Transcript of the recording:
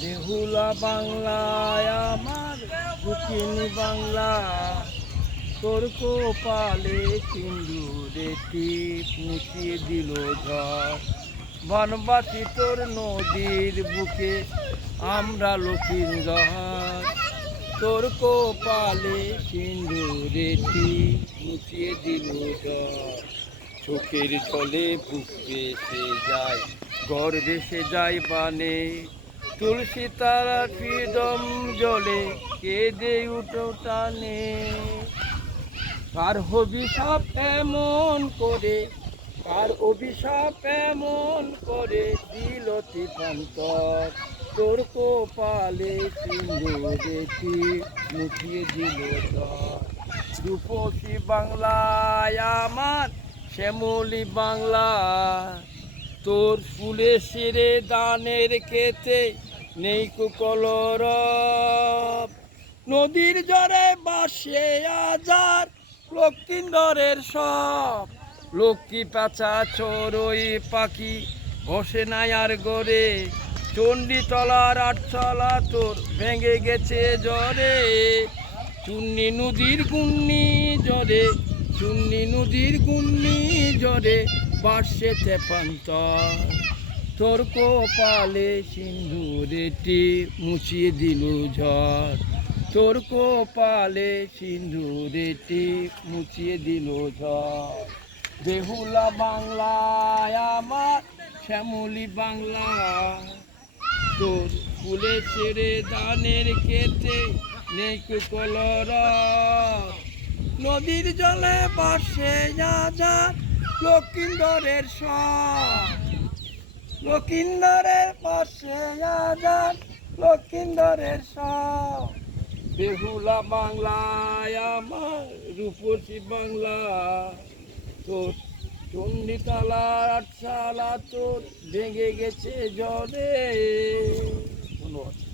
বেহুলা বাংলায় আমার দুঃখিনী বাংলা। তোর কপালে সিন্দুরে টিপ মুছিয়ে দিল ঝড়। বনবাসী তোর নদীর বুকে আমরা লক্ষিন্দর তোর কপালে সিন্দুরে টিপ মুছিয়ে দিল চোখের জলে বুক ভেসে যায় গড় ভেসে যায় বানে। তুলসী তারা ফিদম জলে, কেঁদে উঠো টানে। কার অভিশাপ এমন করে, কার অভিশাপ এমন করে, দিল তিপান্তর তোর কপালে সিন্দুরেটি মুখিয়ে দিল। রূপসী বাংলায় আমার শ্যামলি বাংলা। তোর ফুলে সেরে দানের কেতে নেই কুকলর। নদীর জরে বাসে আজার লক্ষিন্দরের সব। লক্ষ্মী পাচা চড়ই পাখি বসে নাই আর গড়ে। চণ্ডী তলার আটচলা তোর ভেঙে গেছে জ্বরে। চুন্নি নদীর গুন্নি জরে চুন্নি নদীর গুন্নি জরে বাসে তেপান্তর। তোর কপালে সিন্দুরেটি মুছিয়ে দিল ঝড়। তোর কপালে সিন্দুরেটি মুছিয়ে দিল ঝড়। বেহুলা বাংলায় আমার শ্যামলি বাংলা। তোর ফুলে ছেড়ে দানের কেটে নেই নদীর জলে বাসে যা যা লক্ষিন্দরের সব। লক্ষিন্দরের পাশে আজান লক্ষিন্দরের সব। বেহুলা বাংলায় আমার রূপসী বাংলা। তোর চণ্ডীতলার আটশালা তোর ভেঙে গেছে জলে। ধন্যবাদ।